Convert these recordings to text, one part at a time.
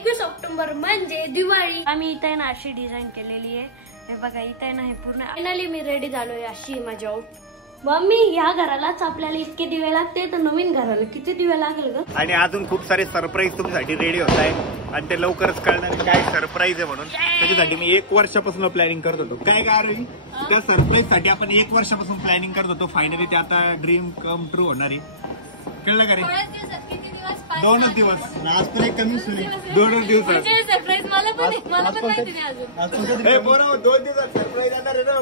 21 October म्हणजे दिवाळी. आम्ही इथे ना अशी डिझाईन केलेली आहे. हे बघा इथे ना हे पूर्ण फायनली मी रेडी झालोय. अशी माझी आऊट. मम्मी ह्या घरालाच आपल्याला इतके दिवे लागते तर नवीन घराला किती दिवे लागेल ग? आणि अजून खूप सारे सरप्राईज तुमच्यासाठी रेडी होत आहे आणि ते लवकरच कळणार काय सरप्राईज आहे म्हणून. त्याच्यासाठी मी 1 वर्षापासून प्लॅनिंग करत होतो. काय कारण त्या सरप्राईज साठी आपण 1 वर्षापासून प्लॅनिंग करत होतो. फायनली ते आता ड्रीम कम ट्रू होणार आहे. कळलं का रे? 2 दिवस आज तर एक कमी सुरू 2 दिवसात सरप्राईज मला पण माहिती नाही अजून. बरोबर 2 दिवसात सरप्राईज येणार आहे ना.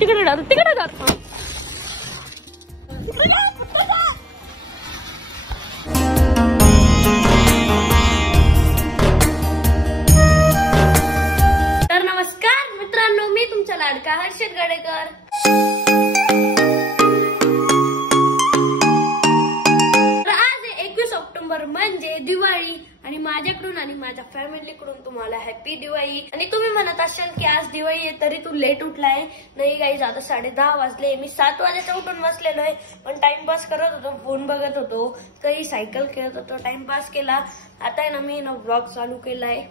तिकडे डार तर नमस्कार मित्रांनो, मी तुमचा लाडका हर्षद गडेकर. आज 21 ऑक्टोबर म्हणजे दिवाळी आणि माझ्याकडून आणि माझ्या फॅमिलीकडून तुम्हाला हॅपी दिवाळी. आणि तुम्ही म्हणत असाल की आज दिवाळी आहे तरी तू लेट उठलाय. नाही गाईज, आता 10:30 वाजले. मी 7 वाजेचा उठून बसलेलो आहे, पण टाइमपास करत होतो, फोन बघत होतो, काही सायकल खेळत होतो, टाइमपास केला. आता आहे ना मी ना व्लॉग चालू केलाय.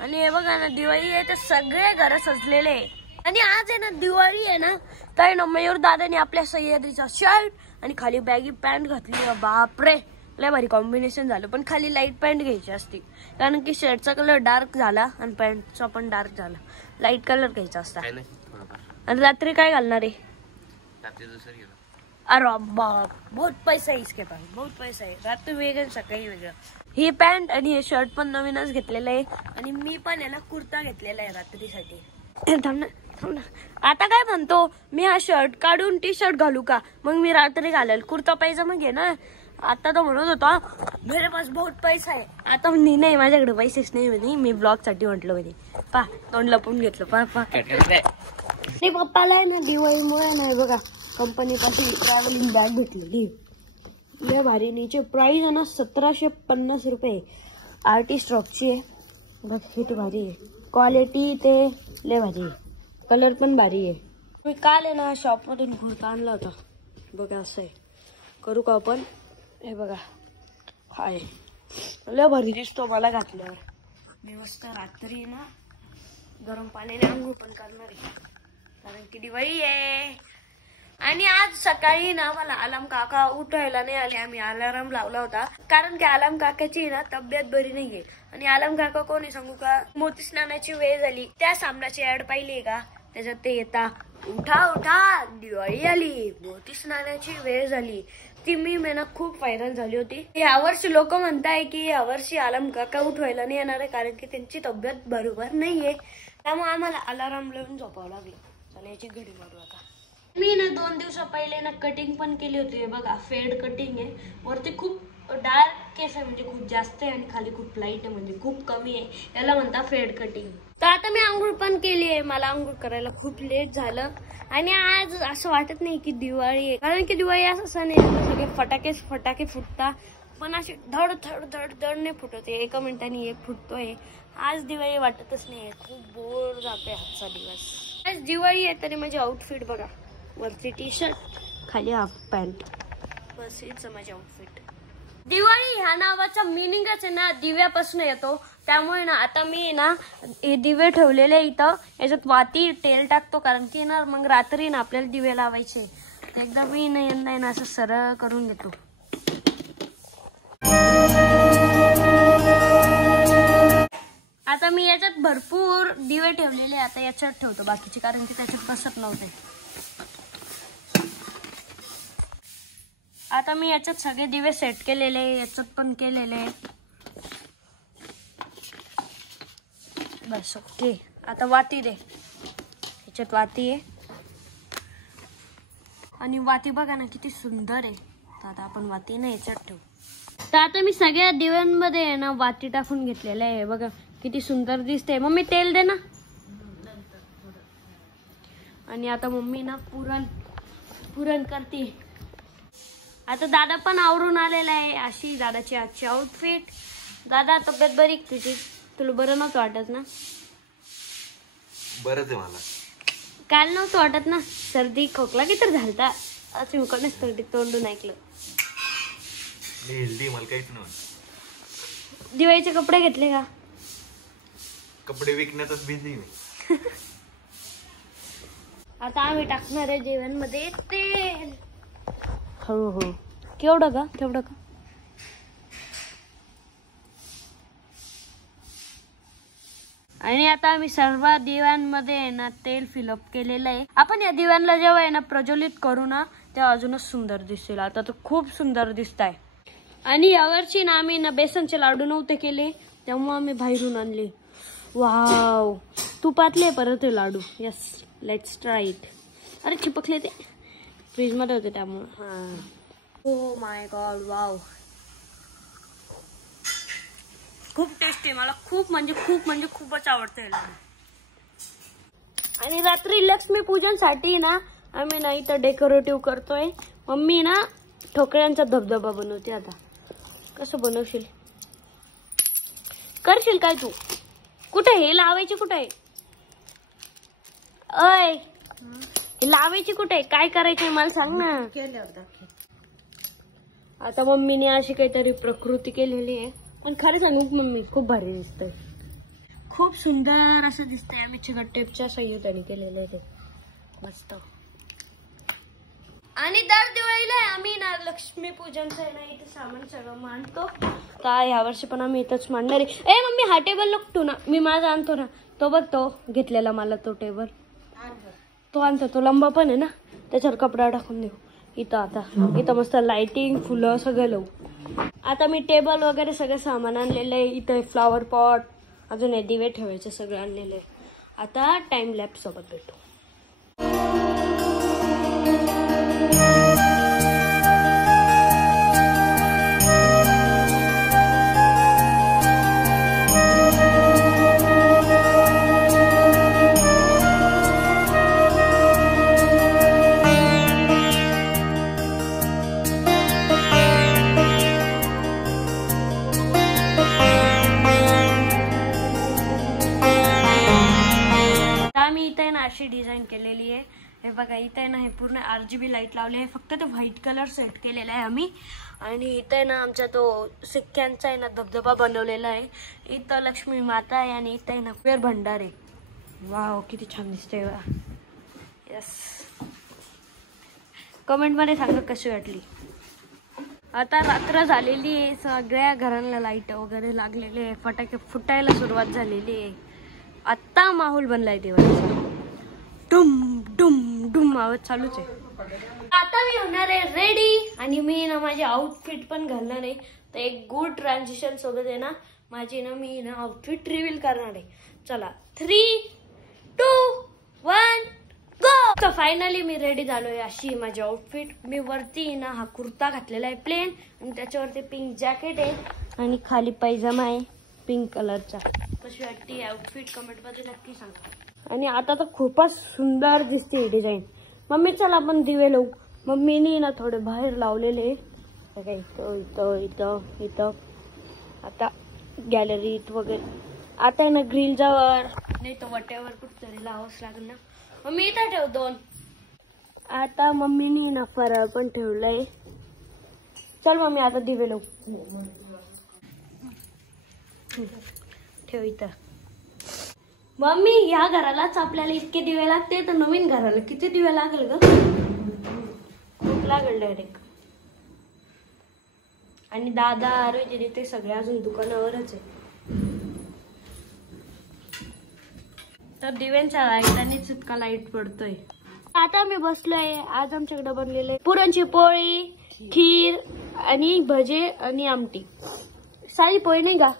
आणि हे बघा ना दिवाळी आहे तर सगळे घर सजलेले आहे. आणि आज आहे ना दिवाळी आहे ना तर ना मयूर दादाने आपल्या सह्याद्रीचा शर्ट आणि खाली बॅगी पॅन्ट घातली. बापरे, लय भारी कॉम्बिनेशन झालं. पण खाली लाईट पॅन्ट घ्यायची असते कारण की शर्टचा कलर डार्क झाला आणि पॅन्टचा पण डार्क झाला. लाईट कलर घ्यायचा असता. आणि रात्री काय घालणार आहे? अरे बाप, बहुत पैसा आहे इसके पास, बहुत पैसा आहे. रात्री वेगळं सकाळी वेगळं. ही पॅन्ट आणि हे शर्ट पण नवीनच घेतलेलं आहे. आणि मी पण याला कुर्ता घेतलेला आहे रात्रीसाठी. थांब ना. आता काय म्हणतो मी, हा शर्ट काढून टी शर्ट घालू का? मग मी रात्री घालेल. कुर्ता पायजामा घे ना. आता तो म्हणत होता मेरे पास बहुत पैसा आहे. आता नाही, माझ्याकडे पैसेच नाही म्हणे. मी ब्लॉग साठी म्हटलं म्हणे. पा तोंड लपून घेतलं. पा नाही पप्पाला आहे ना दिवाळीमुळे नाही बघा कंपनीपासून ट्रॅव्हलिंग बॅग घेतलेली. लय भारी. नीचे प्राइस आहे ना 1750 रुपये. आर्टिस्ट रॉकची आहे बघ. किती भारी आहे. क्वालिटी ते लय भारी आहे. कलर पण भारी आहे. मी काल आहे ना शॉप मधून कुर्ता आणला होता बघा. असं आहे. करू का आपण? हे बघा हाय, लय भारी दिसतो मला घातल्यावर. मी मस्त रात्री ना गरम पाण्याने आंघोळ पण करणार आहे कारण की दिवाळी आहे. आणि आज सकाळी ना मला आलम काका उठायला नाही आले. आम्ही अलार्म लावला होता कारण की आलम काकाची ना तब्येत बरी नाहीये. आणि आलम काका कोणी सांगू का, मोती स्नानाची वेळ झाली त्या सामनाची ऍड पाहिली का? त्याच्यात ते येता उठा उठा दिवाळी आली, मोती स्नानाची वेळ झाली. ती मी मेना खूप व्हायरल झाली होती. यावर्षी लोक म्हणताय की यावर्षी आलम काका उठवायला नाही येणार आहे कारण की त्यांची तब्येत बरोबर नाहीये. त्यामुळे आम्हाला अलार्म लावून झोपावं लागलं. चला याची घडी मारू आता. मी ना 2 दिवसा पहिले ना कटिंग पण केली होती बघा. फेड कटिंग आहे. वरती खूप डार्क केस आहे म्हणजे खूप जास्त आहे आणि खाली खूप लाईट आहे म्हणजे खूप कमी आहे. याला म्हणता फेड कटिंग. तर आता मी आंघोळ पण केली आहे. मला आंघोळ करायला खूप लेट झालं. आणि आज असं वाटत नाही की दिवाळी आहे कारण की दिवाळी असं सण आहे सगळे फटाके फुटतात पण असे धड धड धड धड नाही फुटत. 1 मिनिटांनी एक फुटतोय. आज दिवाळी वाटतच नाही. खूप बोर जातोय आजचा दिवस. आज दिवाळी आहे तरी माझे आउटफिट बघा. वरती टी शर्ट, खाली हाफ पॅन्ट, बस हेच माझे आउटफिट. दिवाळी ह्या नावाचा मिनिंगच आहे ना दिव्यापासून येतो. त्यामुळे ना आता मी ना हे दिवे ठेवलेले इथं. याच्यात वाती तेल टाकतो कारण की ना मग रात्री ना आपल्याला दिवे लावायचे. एकदा मी ना यंदा ना असं सरळ करून घेतो. आता मी याच्यात भरपूर दिवे ठेवलेले. आता याच्यात ठेवतो बाकीचे कारण की त्याच्यात बसत नव्हते. आता मी याच्यात सगळे दिवे सेट केलेले, याच्यात पण केलेले. बस ओके. आता वाती दे. याच्यात वाती आहे आणि वाती बघा ना किती सुंदर आहे. तर आता आपण वाती ना याच्यात ठेवू. तर आता मी सगळ्या दिव्यांमध्ये ना वाती टाकून घेतलेल्या आहे बघा. किती सुंदर दिसते. मम्मी तेल दे ना. आणि आता मम्मी ना पुरण करते. आता दादा पण आवरून आलेला आहे. अशी दादाची आजची आउटफिट. दादा तब्येत बरी तुझी? तुला बरं नव्हतं वाटत ना? बरंच आहे मला. काल नव्हतं वाटत ना? सर्दी खोकला किती झालता? असं मी कोणीच तोंडून ऐकलं. हेल्दी मला काहीच नव्हतं. दिवाळीचे कपडे घेतले का? कपडे विकण्यातच बिझी मी. आता आम्ही टाकणार आहे जेवणमध्ये तेल. हो केवढं का? आणि आता आम्ही सर्व दिव्यांमध्ये ना तेल फिलअप केलेलं आहे. आपण या दिव्यांना जेव्हा आहे ना प्रज्वलित करू ना तेव्हा अजूनच सुंदर दिसतील. आता तर खूप सुंदर दिसत आहे. आणि यावर्षी ना आम्ही ना बेसनचे लाडू नव्हते केले त्यामुळे आम्ही बाहेरून आणले. वाव, तुपातले परत हे लाडू. Yes, let's try it. अरे चिपकले ते, फ्रीज मध्ये होते त्यामुळे. हा, ओ माय गॉड, वाव, खूप टेस्टी. मला खूप म्हणजे खूपच आवडतं हे लाडू. आणि रात्री लक्ष्मी पूजनसाठी ना आम्ही ना इथं डेकोरेटिव्ह करतोय. मम्मी ना ठोकळ्यांचा धबधबा बनवते. आता कसं बनवशील? करशील काय तू? कुठे हे लावायची? कुठे आहे? अय, हे लावायची कुठे? काय करायचंय मला सांग ना. आता मम्मीने अशी काहीतरी प्रकृती केलेली आहे. पण खरं सांगू मम्मी, खूप भारी दिसतंय. खूप सुंदर असं दिसतंय. आम्ही चिकट टेपच्या सहाय्याने केलेलं आहे ते. मस्त. आणि दर दिवाळीला आम्ही ना लक्ष्मी पूजनचं आहे ना इथे सामान सगळं मांडतो. तर यावर्षी पण आम्ही इथंच मांडणार आहे. ए मम्मी, हा टेबल नको ना, मी माझा आणतो ना. तो बघ, तो घेतलेला मला तो टेबल, तो आणतो. तो लंबा पण आहे ना, त्याच्यावर कपडा टाकून देऊ. इथं आता इथं मस्त लाइटिंग, फुलं सगळं लावू. आता मी टेबल वगैरे सगळं सामान आणलेलं आहे. इथं फ्लॉवर पॉट, अजून हे दिवे ठेवायचे सगळं आणलेलं आहे. आता टाइम लॅप्स सोबत भेटू. अशी डिझाईन केलेली आहे. हे बघा, इथं आहे ना हे पूर्ण RGB लाईट लावले आहे. फक्त ते व्हाईट कलर सेट केलेला आहे आम्ही. आणि इथं आहे ना आमचा तो सिक्क्यांचा आहे ना धबधबा बनवलेला आहे. इथं लक्ष्मी माता आहे आणि इथं आहे ना कुबेर भंडार आहे. वाव, किती छान दिसते बा. यस, कमेंट मध्ये सांगा कशी वाटली. आता रात्र झालेली आहे. सगळ्या घरांना लाईट वगैरे लागलेले आहे. फटाके फुटायला सुरुवात झालेली आहे. आत्ता माहोल बनलाय दिवाळीचा. डुम डुम डुम आवाज चालूच आहे. आता मी होणार आहे रेडी. आणि मी ना माझे आउटफिट पण घालणार आहे. तर एक गुड ट्रान्झिशन सोबत आहे ना माझी ना मी ना आउटफिट रिव्हील करणार आहे. चला, 3, 2, 1 गो. तर फायनली मी रेडी झालोय. अशी माझी आउटफिट. मी वरती ना हा कुर्ता घातलेला आहे प्लेन, आणि त्याच्यावरती पिंक जॅकेट आहे आणि खाली पैजामा आहे पिंक कलरचा. कशी वाटते आउटफिट कमेंट मध्ये नक्की सांगा. आणि आता तर खूपच सुंदर दिसते ही डिझाईन. मम्मी चला आपण दिवे लावू. मम्मीने ना थोडे बाहेर लावलेले. इथं इथं इथं इथं आता गॅलरीत वगैरे. आता ना ग्रिल जवळ नाही तर वट्यावर कुठतरी लावावंच लागेल ना. मम्मी इथं ठेव 2. आता मम्मीने ना फराळ पण ठेवलंय. चल मम्मी आता दिवे लावू. ठेव इथं. मम्मी, ह्या घरालाच आपल्याला इतके दिवे लागते, तर नवीन घराला किती दिवे लागेल ग? खूप लागेल डायरेक्ट. आणि दादा अरे ते सगळे अजून दुकानावरच आहे. तर दिव्यांच्या लाईटानेच इतका लाईट पडतोय. आता मी बसलोय. आज आमच्याकडे बनलेले पुरणची पोळी, खीर आणि भजे आणि आमटी. सारी पोळी नाही का?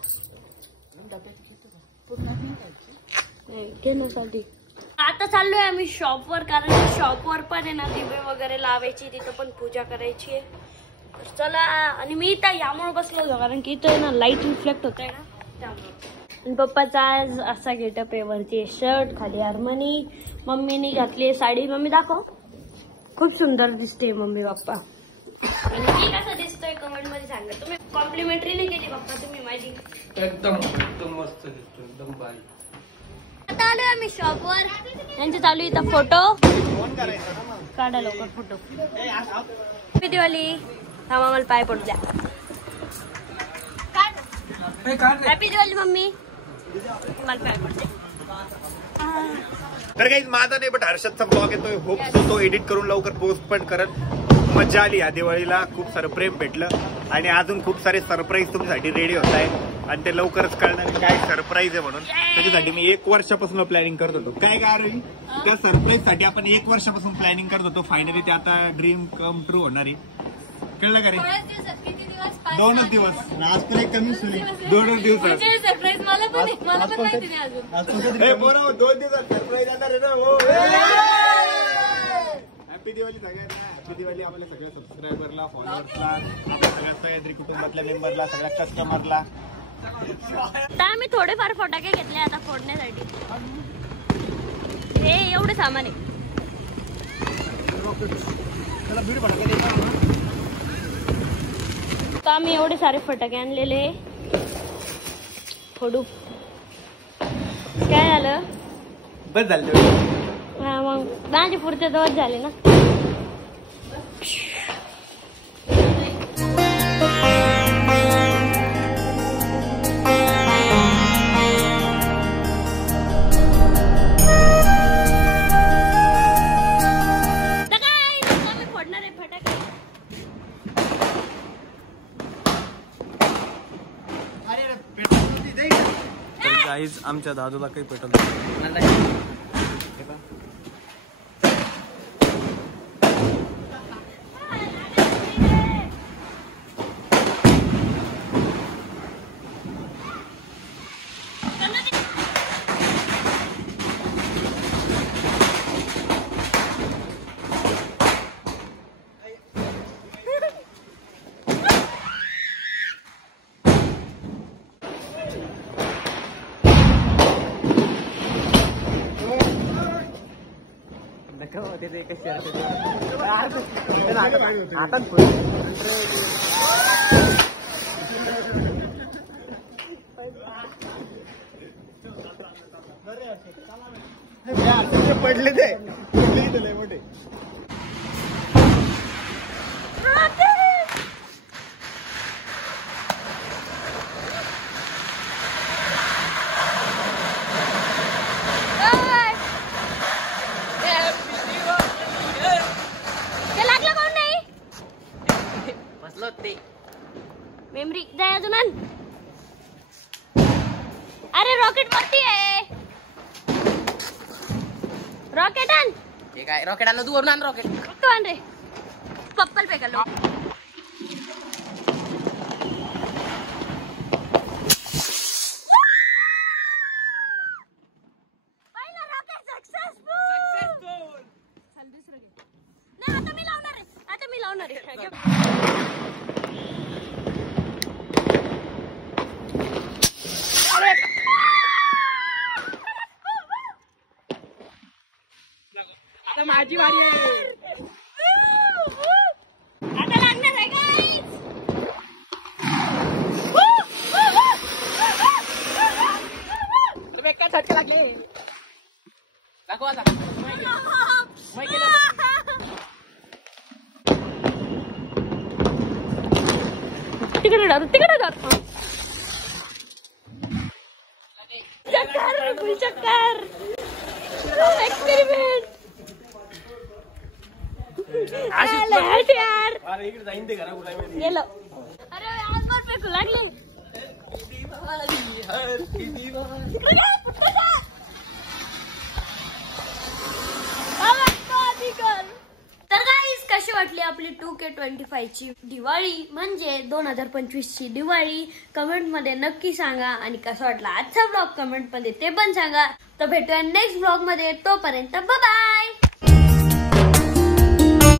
आता चाललोय आम्ही शॉपवर, कारण शॉपवर पण आहे ना दिवे वगैरे लावायची, तिथं पण पूजा करायची आहे. चला. आणि मी इथं यामुळे बसलो होतो कारण की इथं ना लाईट रिफ्लेक्ट होत आहे ना त्यामुळे. पप्पाचा आज असा गेटअप आहे. वरती शर्ट, खाली आर्मनी. मम्मीने घातली साडी. मम्मी दाखव. खूप सुंदर दिसते मम्मी पप्पा. आणि मी कसं दिसतोय कमेंट मध्ये सांगा. तुम्ही कॉम्प्लिमेंटरी नाही केली पप्पा तुम्ही माझी. एकदम मस्त दिसतो, एकदम भारी. आता आलोय आम्ही शॉपवर. त्यांचे चालू इथं फोटो. फोन करायचा ना मग. काढा लवकर फोटो. हॅपी दिवाळी. थांबा मला पाय पडू द्या. Happy Diwali mummy. मला पाय पडते. तर काही माझा नाही बट हर्षदचा ब्लॉग येतोय. होप तो एडिट करून लवकर पोस्ट पण करत. मजा आली या दिवाळीला. खूप सारं प्रेम भेटलं आणि अजून खूप सारे सरप्राईज तुमच्यासाठी रेडी होत आहे आणि ते लवकरच कळणार काय सरप्राईज आहे म्हणून. त्याच्यासाठी मी 1 वर्षापासून प्लॅनिंग करत होतो. काय आरोही त्या सरप्राईज साठी आपण 1 वर्षापासून प्लॅनिंग करत होतो. फायनली ते आता ड्रीम कम ट्रू होणार आहे. कळलं का रे? 2च दिवस. आज तर एक कमी सुरू 2च दिवसात सरप्राईज. मला पण माहिती नाही अजून. बरोबर 2 दिवसात सरप्राईज येणार आहे ना. हॅपी दिवाळी सगळ्यांना. हॅपी दिवाळी आपल्या सगळ्या सबस्क्रायबरला, फॉलोअर्सला, आपल्या सगळ्या सह्याद्री कुटुंबातल्या मेंबरला, सगळ्या कस्टमरला. आता मी थोडेफार फटाके घेतले आता फोडण्यासाठी. हे एवढे सामान आहे. आता मी एवढे सारे फटाके आणलेले फोडू. काय झालं? बस झालं. हा मग माझे पुरते दिवस झाले ना. गाईज आमच्या दादूला काही पेटवलं. पडले ते मोठे. मेमरी जाय अजून. अरे रॉकेट वरती आहे. रॉकेट आण. ठीक आहे रॉकेट आणलं. तू वरून आण रॉकेट. तू आण रे. पप्पल पे लो. पहिला रॉकेट सक्सेसफुल. चल दुसरं घे. नाही आता मी लावणार आहे. आता मी लावणार आहे. आता माझी वारी आहे. आता लागणार आहे गाईस. तुम्ही काय झटके लागले. दाखव आता. तिकडे डार तिकडे डार. चक्कर फुल चक्कर. एक्सपेरिमेंट. गेलो. अरे आजवर फेकू लागले. तर गाईस कशी वाटली आपली 2K25 ची दिवाळी म्हणजे 2025 ची दिवाळी कमेंट मध्ये नक्की सांगा. आणि कसा वाटला आजचा ब्लॉग कमेंट मध्ये ते पण सांगा. तर भेटूया नेक्स्ट ब्लॉग मध्ये. तोपर्यंत बाय बाय.